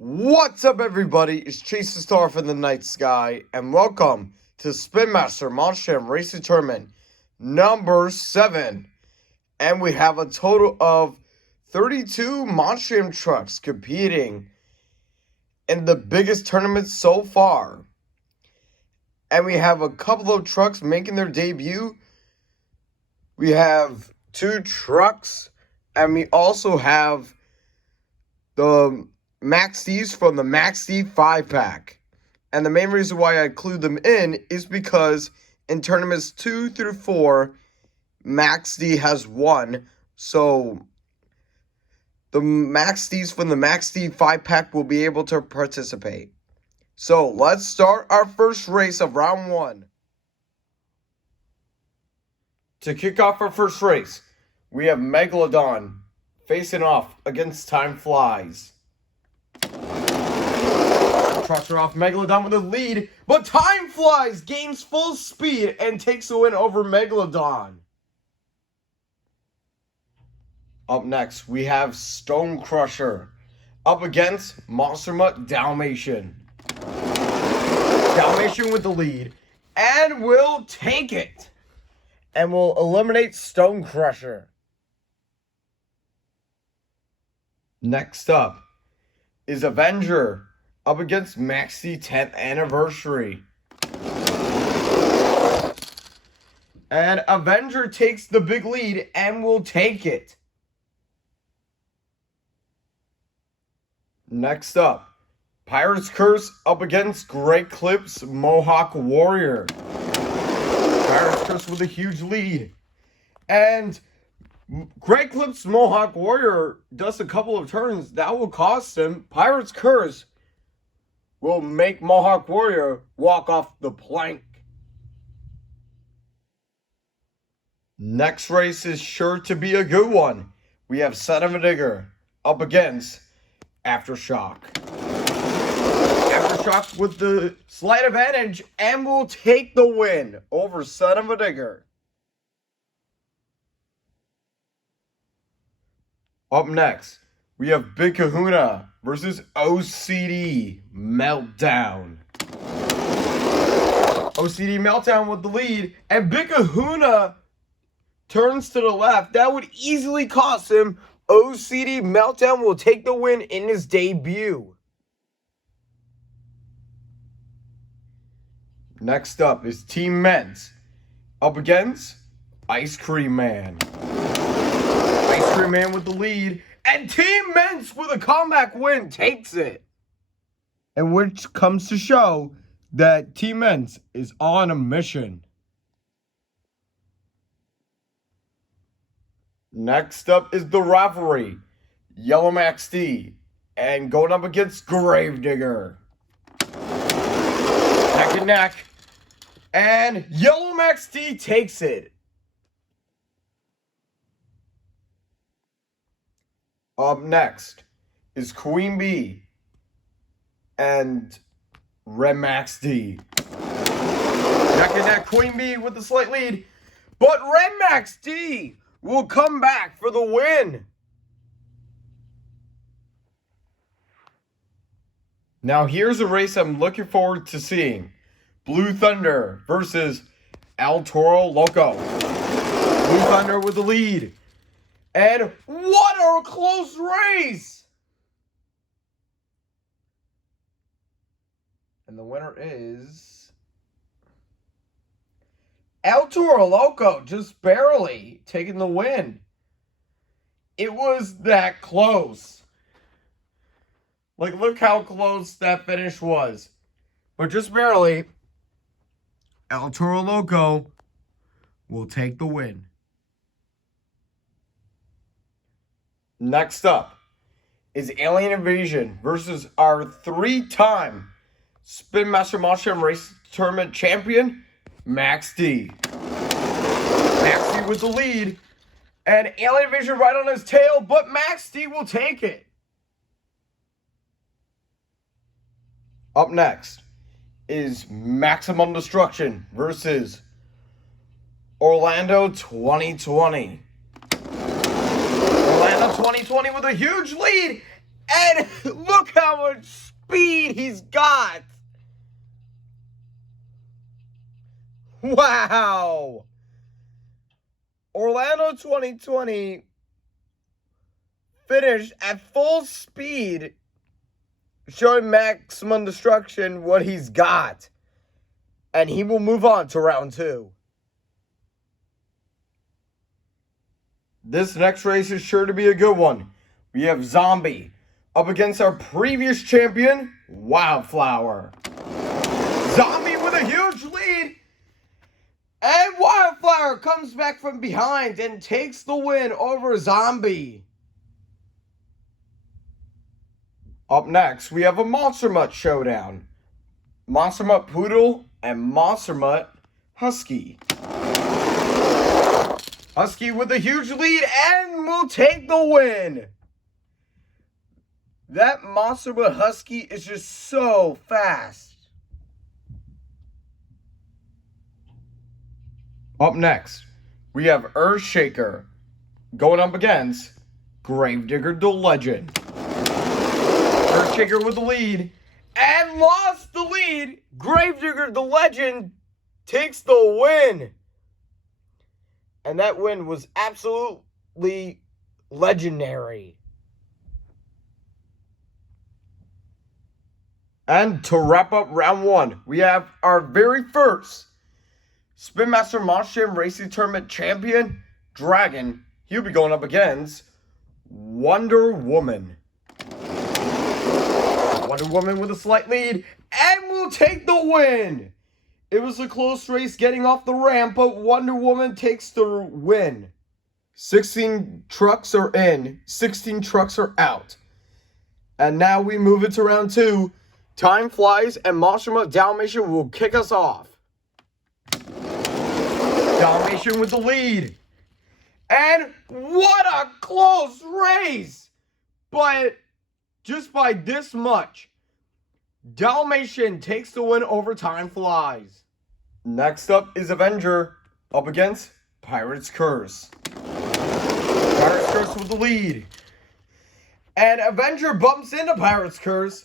What's up, everybody? It's Chase the Star from the Night Sky, and welcome to Spin Master Monster Racing Tournament number 7. And we have a total of 32 Monster trucks competing in the biggest tournament so far. And we have a couple of trucks making their debut. We have 2 trucks, and we also have the Maxis from the Maxi 5-pack. And the main reason why I include them in is because in tournaments 2 through 4, Maxi has won. So the Maxis from the Maxi 5-pack will be able to participate. So let's start our first race of round 1. To kick off our first race, we have Galaodon facing off against Time Flies. Trucks are off. Galaodon with the lead, but Time Flies gains full speed and takes the win over Galaodon. Up next, we have Stone Crusher up against Monster Mutt Dalmatian. Dalmatian with the lead and will take it and will eliminate Stone Crusher. Next up is Avenger up against Maxi 10th Anniversary. And Avenger takes the big lead and will take it. Next up, Pirate's Curse up against Great Clip's Mohawk Warrior. Pirate's Curse with a huge lead. And Great Clip's Mohawk Warrior does a couple of turns. That will cost him. Pirate's Curse will make Mohawk Warrior walk off the plank. Next race is sure to be a good one. We have Son of a Digger up against Aftershock. Aftershock with the slight advantage and will take the win over Son of a Digger. Up next, we have Big Kahuna versus OCD Meltdown. OCD Meltdown with the lead, and Big Kahuna turns to the left. That would easily cost him. OCD Meltdown will take the win in his debut. Next up is Team Men's up against Ice Cream Man. Ice Cream Man with the lead, and Team Men's with a comeback win takes it. And which comes to show that Team Men's is on a mission. Next up is the rivalry, Yellow Max D, and going up against Gravedigger. Neck and neck, and Yellow Max D takes it. Up next is Queen Bee and Red Max D. Neck and neck, Queen Bee with the slight lead, but Red Max D will come back for the win. Now here's a race I'm looking forward to seeing. Blue Thunder versus El Toro Loco. Blue Thunder with the lead. And what a close race! And the winner is El Toro Loco, just barely taking the win. It was that close. Like, look how close that finish was. But just barely, El Toro Loco will take the win. Next up is Alien Invasion versus our 3-time Spin Master Monster Race Tournament champion, Max D. Max D with the lead, and Alien Invasion right on his tail, but Max D will take it. Up next is Maximum Destruction versus Orlando 2020. Orlando 2020 with a huge lead, And look how much speed he's got. Wow. Orlando 2020 finished at full speed, showing maximum destruction what he's got. And he will move on to round 2. This next race is sure to be a good one. We have Zombie up against our previous champion, Wildfire. Zombie with a huge lead. And Wildfire comes back from behind and takes the win over Zombie. Up next, we have a Monster Mutt showdown. Monster Mutt Poodle and Monster Mutt Husky. Husky with a huge lead and will take the win. That Monster Mutt Husky is just so fast. Up next, we have Earthshaker going up against Gravedigger the Legend. Earthshaker with the lead and lost the lead. Gravedigger the Legend takes the win. And that win was absolutely legendary. And to wrap up round 1, we have our very first Spin Master Monster Jam Racing Tournament champion, Dragon. He'll be going up against Wonder Woman. Wonder Woman with a slight lead and will take the win. It was a close race getting off the ramp, but Wonder Woman takes the win. 16 trucks are in, 16 trucks are out. And now we move it to round 2. Time flies and Monster Mutt Dalmatian will kick us off. Dalmatian with the lead. And what a close race! But just by this much, Dalmatian takes the win over Time Flies. Next up is Avenger up against Pirate's Curse. Pirate's Curse with the lead. And Avenger bumps into Pirate's Curse.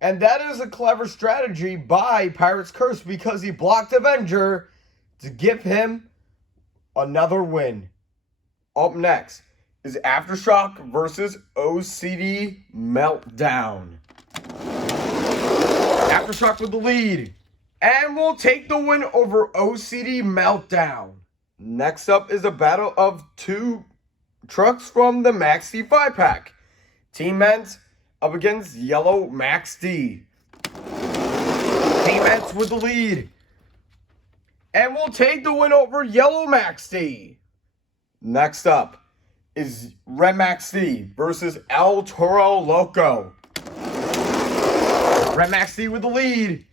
And that is a clever strategy by Pirate's Curse because he blocked Avenger to give him another win. Up next is Aftershock versus OCD Meltdown. Aftershock with the lead. And will take the win over OCD Meltdown. Next up is a battle of 2 trucks from the Maxi 5-pack. Team Ments up against Yellow Max D. Team Ments with the lead. And will take the win over Yellow Max D. Next up is Red Max D versus El Toro Loco. Red Max D with the lead.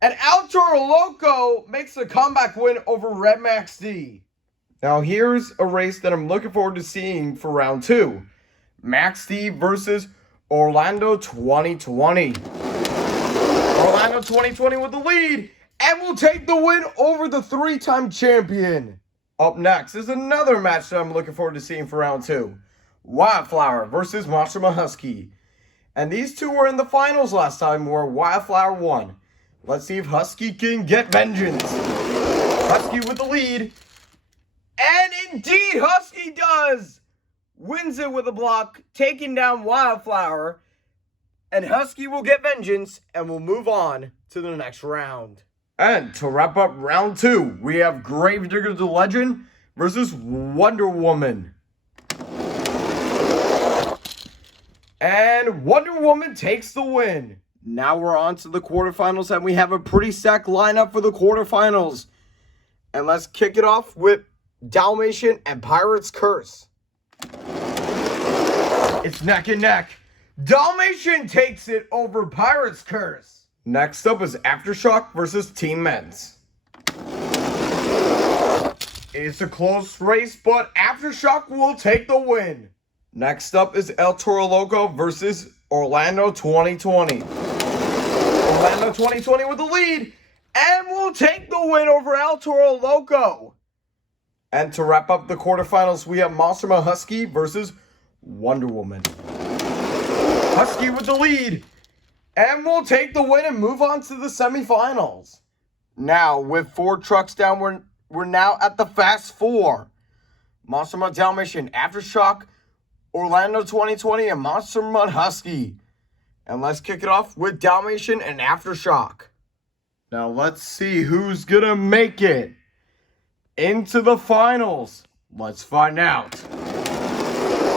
And El Toro Loco makes a comeback win over Red Max D. Now here's a race that I'm looking forward to seeing for round 2. Max D versus Orlando 2020. Orlando 2020 with the lead and will take the win over the 3-time champion. Up next is another match that I'm looking forward to seeing for round 2. Wildfire versus Monster Mutt Husky. And these two were in the finals last time where Wildfire won. Let's see if Husky can get vengeance. Husky with the lead. And indeed, Husky does. Wins it with a block, taking down Wildfire. And Husky will get vengeance and will move on to the next round. And to wrap up round 2, we have Gravedigger the Legend versus Wonder Woman. And Wonder Woman takes the win. Now we're on to the quarterfinals, and we have a pretty stacked lineup for the quarterfinals. And let's kick it off with Dalmatian and Pirate's Curse. It's neck and neck. Dalmatian takes it over Pirate's Curse. Next up is Aftershock versus Team Ments. It's a close race, but Aftershock will take the win. Next up is El Toro Loco versus Orlando 2020. Orlando 2020 with the lead and will take the win over El Toro Loco. And to wrap up the quarterfinals, we have Monster Mutt Husky versus Wonder Woman. Husky with the lead. And we'll take the win and move on to the semifinals. Now, with 4 trucks down, we're now at the Fast 4. Monster Mutt Dalmatian, Aftershock, Orlando 2020, and Monster Mutt Husky. And let's kick it off with Dalmatian and Aftershock. Now let's see who's gonna make it into the finals. Let's find out.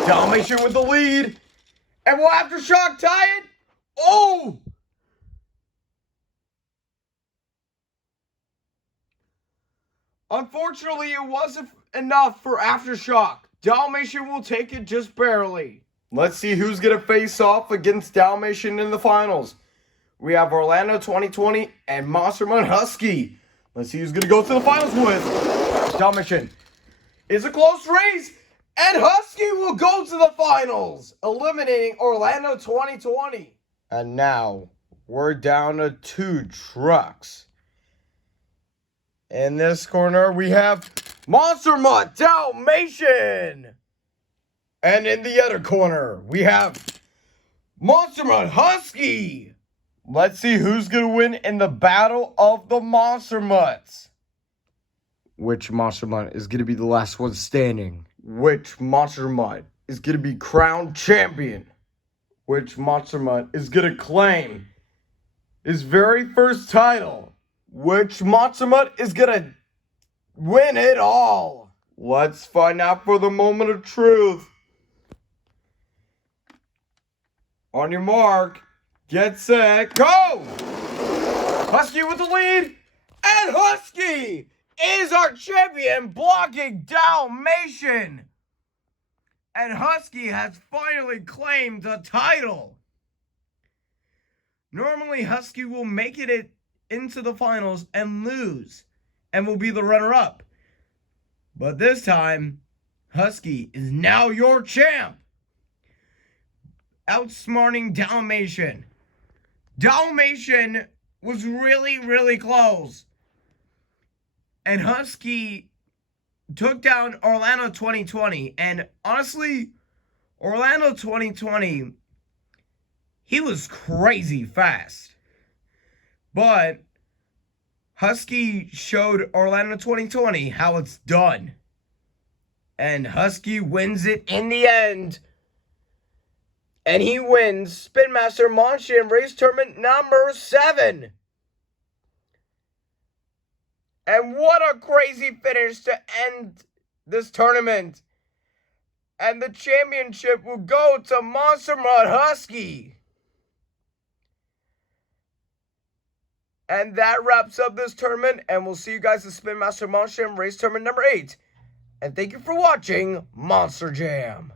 Dalmatian with the lead. And will Aftershock tie it? Oh! Unfortunately, it wasn't enough for Aftershock. Dalmatian will take it just barely. Let's see who's going to face off against Dalmatian in the finals. We have Orlando 2020 and Monster Mutt Husky. Let's see who's going to go to the finals with. Dalmatian. It's a close race. And Husky will go to the finals, eliminating Orlando 2020. And now, we're down to 2 trucks. In this corner, we have Monster Mutt Dalmatian. And in the other corner, we have Monster Mutt Husky. Let's see who's going to win in the battle of the Monster Mutts. Which Monster Mutt is going to be the last one standing? Which Monster Mutt is going to be crowned champion? Which Monster Mutt is going to claim his very first title? Which Monster Mutt is going to win it all? Let's find out for the moment of truth. On your mark, get set, go! Husky with the lead, and Husky is our champion, blocking Dalmatian. And Husky has finally claimed the title. Normally, Husky will make it into the finals and lose, and will be the runner-up. But this time, Husky is now your champ. Outsmarting Dalmatian. Dalmatian was really, really close. And Husky took down Orlando 2020. And honestly, Orlando 2020, he was crazy fast. But Husky showed Orlando 2020 how it's done. And Husky wins it in the end. And he wins Spin Master Monster Race Tournament number 7. And what a crazy finish to end this tournament. And the championship will go to Monster Mutt Husky. And that wraps up this tournament. And we'll see you guys at Spin Master Monster Race Tournament number 8. And thank you for watching Monster Jam.